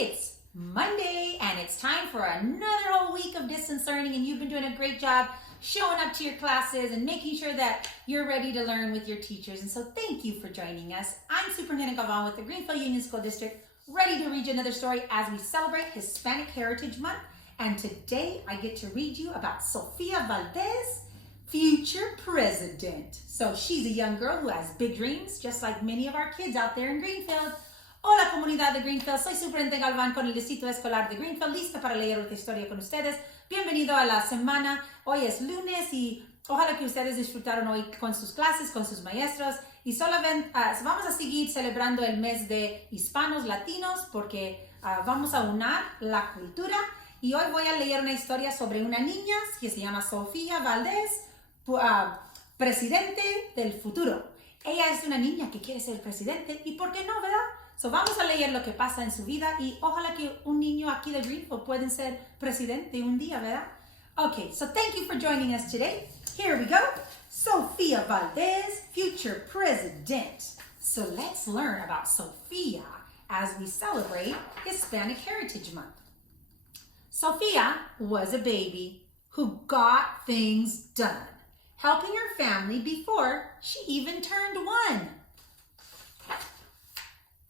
It's Monday and it's time for another whole week of distance learning, and you've been doing a great job showing up to your classes and making sure that you're ready to learn with your teachers. And so thank you for joining us. I'm Superintendent Galvan with the Greenfield Union School District, ready to read you another story as we celebrate Hispanic Heritage Month. And today I get to read you about Sofia Valdez, future president. So she's a young girl who has big dreams, just like many of our kids out there in Greenfield. Hola comunidad de Greenfield, soy Superintendente Galvan con el distrito escolar de Greenfield, lista para leer otra historia con ustedes. Bienvenido a la semana, hoy es lunes y ojalá que ustedes disfrutaron hoy con sus clases, con sus maestros. Y solamente vamos a seguir celebrando el mes de hispanos latinos porque vamos a unar la cultura. Y hoy voy a leer una historia sobre una niña que se llama Sofia Valdez, presidente del futuro. Ella es una niña que quiere ser presidente y ¿por qué no, verdad? So vamos a leer lo que pasa en su vida y ojalá que un niño aquí de Greenfield pueda ser presidente un día, ¿verdad? Okay, so thank you for joining us today. Here we go. Sofia Valdez, future president. So let's learn about Sofia as we celebrate Hispanic Heritage Month. Sofia was a baby who got things done, helping her family before she even turned one.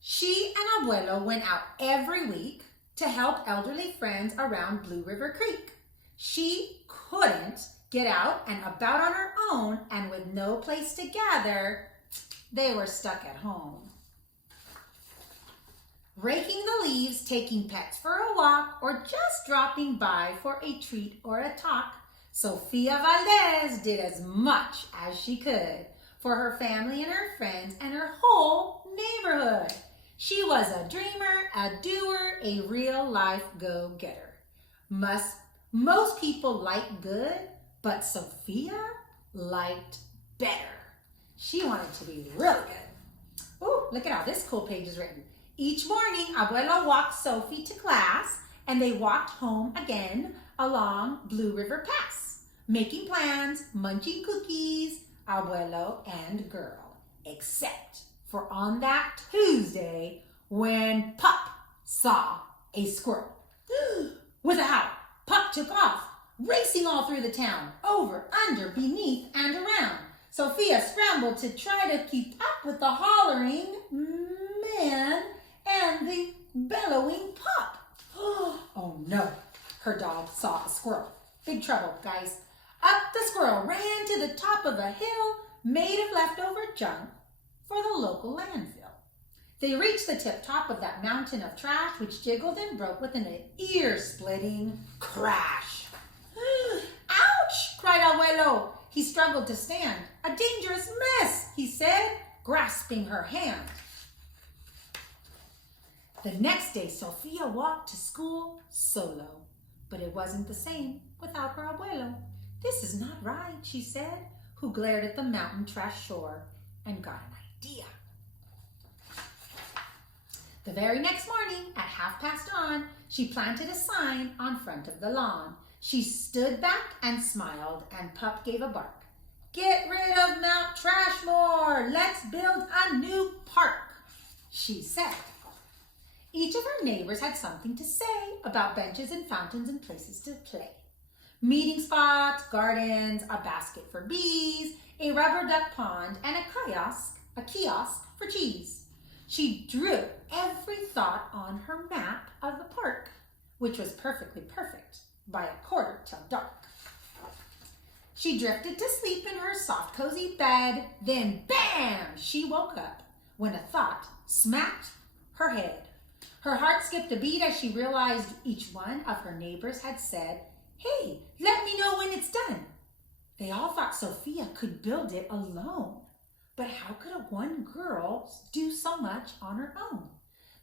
She and Abuelo went out every week to help elderly friends around Blue River Creek. She couldn't get out and about on her own, and with no place to gather, they were stuck at home. Raking the leaves, taking pets for a walk, or just dropping by for a treat or a talk, Sofia Valdez did as much as she could for her family and her friends and her whole neighborhood. She was a dreamer, a doer, a real-life go-getter. Most people like good, but Sofia liked better. She wanted to be really good. Ooh, look at how this cool page is written. Each morning, Abuelo walked Sophie to class, and they walked home again along Blue River Pass, making plans, munching cookies, Abuelo and girl, except for on that Tuesday when Pup saw a squirrel. With a howl, Pup took off, racing all through the town, over, under, beneath, and around. Sofia scrambled to try to keep up with the hollering man and the bellowing Pup. Oh no, her dog saw a squirrel. Big trouble, guys. Up the squirrel ran to the top of a hill made of leftover junk for the local landfill. They reached the tip top of that mountain of trash, which jiggled and broke with an ear-splitting crash. Ouch, cried Abuelo. He struggled to stand. A dangerous mess, he said, grasping her hand. The next day, Sofia walked to school solo, but it wasn't the same without her Abuelo. This is not right, she said, who glared at the mountain trash shore and got an idea. The very next morning, at 1:30, she planted a sign on front of the lawn. She stood back and smiled, and Pup gave a bark. Get rid of Mount Trashmore! Let's build a new park, she said. Each of her neighbors had something to say about benches and fountains and places to play. Meeting spots, gardens, a basket for bees, a rubber duck pond, and a kiosk for cheese. She drew every thought on her map of the park, which was perfectly perfect by 1/4 till dark. She drifted to sleep in her soft, cozy bed. Then, bam, she woke up when a thought smacked her head. Her heart skipped a beat as she realized each one of her neighbors had said, hey, let me know when it's done. They all thought Sofia could build it alone. But how could one girl do so much on her own?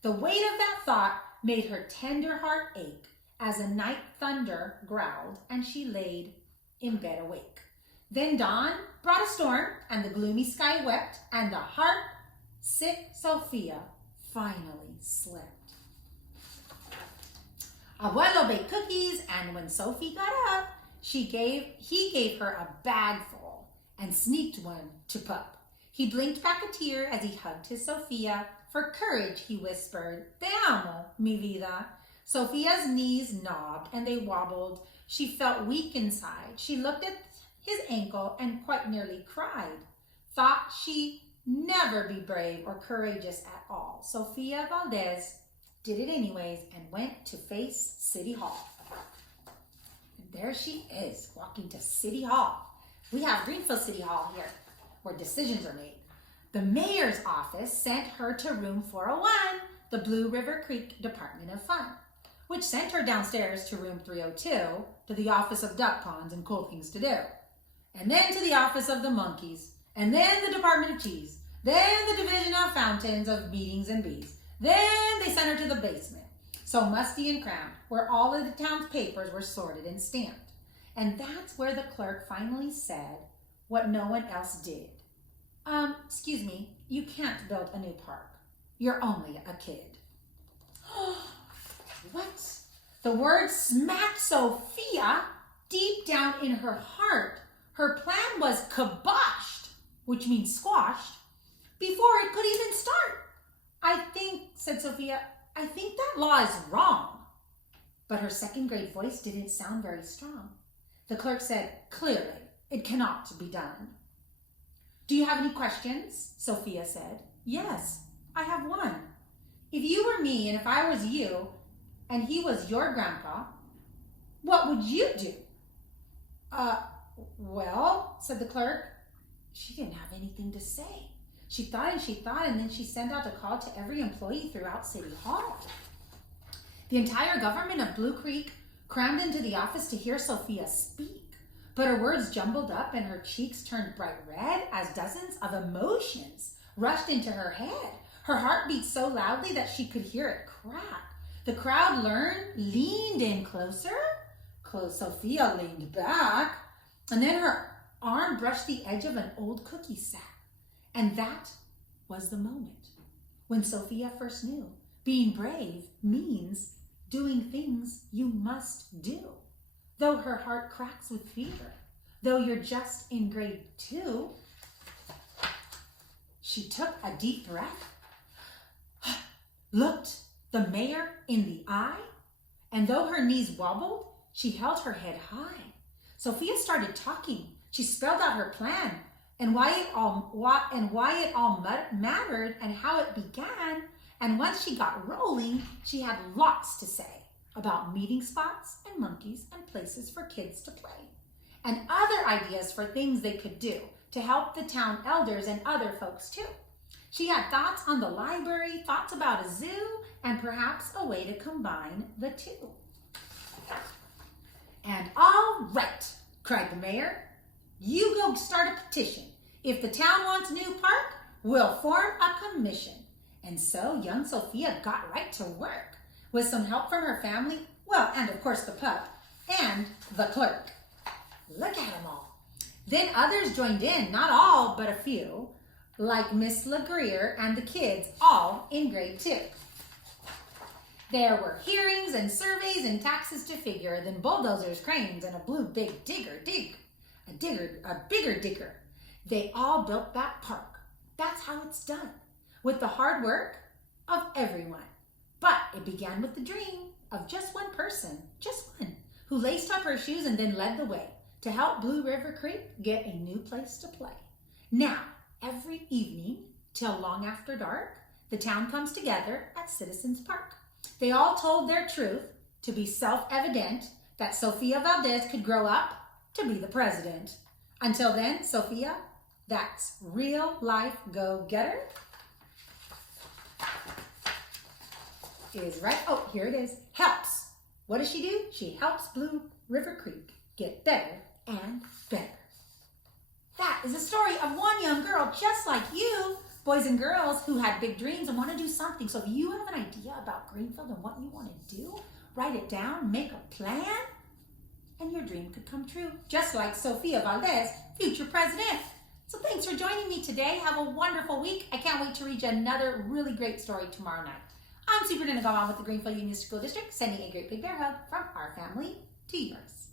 The weight of that thought made her tender heart ache as a night thunder growled and she laid in bed awake. Then dawn brought a storm and the gloomy sky wept and the heart-sick Sofia finally slept. Abuelo baked cookies, and when Sophie got up, he gave her a bag full and sneaked one to Pup. He blinked back a tear as he hugged his Sofia for courage, he whispered. Te amo, mi vida. Sophia's knees knobbed and they wobbled. She felt weak inside. She looked at his ankle and quite nearly cried. Thought she never be brave or courageous at all. Sofia Valdez did it anyways and went to face City Hall. And there she is, walking to City Hall. We have Greenfield City Hall here, where decisions are made. The mayor's office sent her to room 401, the Blue River Creek Department of Fun, which sent her downstairs to room 302, to the office of duck ponds and cool things to do. And then to the office of the monkeys, and then the Department of Cheese, then the Division of Fountains of Meetings and Bees. Then they sent her to the basement, so musty and cramped, where all of the town's papers were sorted and stamped. And that's where the clerk finally said what no one else did. Excuse me, you can't build a new park. You're only a kid. What? The word smacked Sophia deep down in her heart. Her plan was kiboshed, which means squashed, before it could even start. I think, said Sophia, I think that law is wrong. But her second grade voice didn't sound very strong. The clerk said, clearly, it cannot be done. Do you have any questions? Sophia said. Yes, I have one. If you were me and if I was you and he was your grandpa, what would you do? Well, said the clerk. She didn't have anything to say. She thought, and then she sent out a call to every employee throughout City Hall. The entire government of Blue Creek crammed into the office to hear Sophia speak. But her words jumbled up and her cheeks turned bright red as dozens of emotions rushed into her head. Her heart beat so loudly that she could hear it crack. The crowd leaned in closer. Sophia leaned back, and then her arm brushed the edge of an old cookie sack. And that was the moment when Sophia first knew being brave means doing things you must do. Though her heart cracks with fear, though you're just in grade 2, she took a deep breath, looked the mayor in the eye, and though her knees wobbled, she held her head high. Sophia started talking. She spelled out her plan and why it all mattered and how it began. And once she got rolling, she had lots to say about meeting spots and monkeys and places for kids to play, and other ideas for things they could do to help the town elders and other folks too. She had thoughts on the library, thoughts about a zoo, and perhaps a way to combine the two. And all right, cried the mayor, you go start a petition. If the town wants a new park, we'll form a commission. And so young Sophia got right to work with some help from her family, well, and of course the pup, and the clerk. Look at them all. Then others joined in, not all, but a few, like Miss LeGrier and the kids, all in grade 2. There were hearings and surveys and taxes to figure, then bulldozers, cranes, and a blue big bigger digger. They all built that park. That's how it's done, with the hard work of everyone. But it began with the dream of just one person, just one, who laced up her shoes and then led the way to help Blue River Creek get a new place to play. Now, every evening till long after dark, the town comes together at Citizens Park. They all told their truth to be self-evident that Sofia Valdez could grow up to be the president. Until then, Sophia, that's real life go-getter, is right. Oh, here it is. Helps. What does she do? She helps Blue River Creek get better and better. That is a story of one young girl just like you, boys and girls, who had big dreams and want to do something. So if you have an idea about Greenfield and what you want to do, write it down, make a plan, and your dream could come true. Just like Sofia Valdez, future president. So thanks for joining me today. Have a wonderful week. I can't wait to read you another really great story tomorrow night. I'm Superintendent Gawan with the Greenfield Union School District, sending a great big bear hug from our family to yours.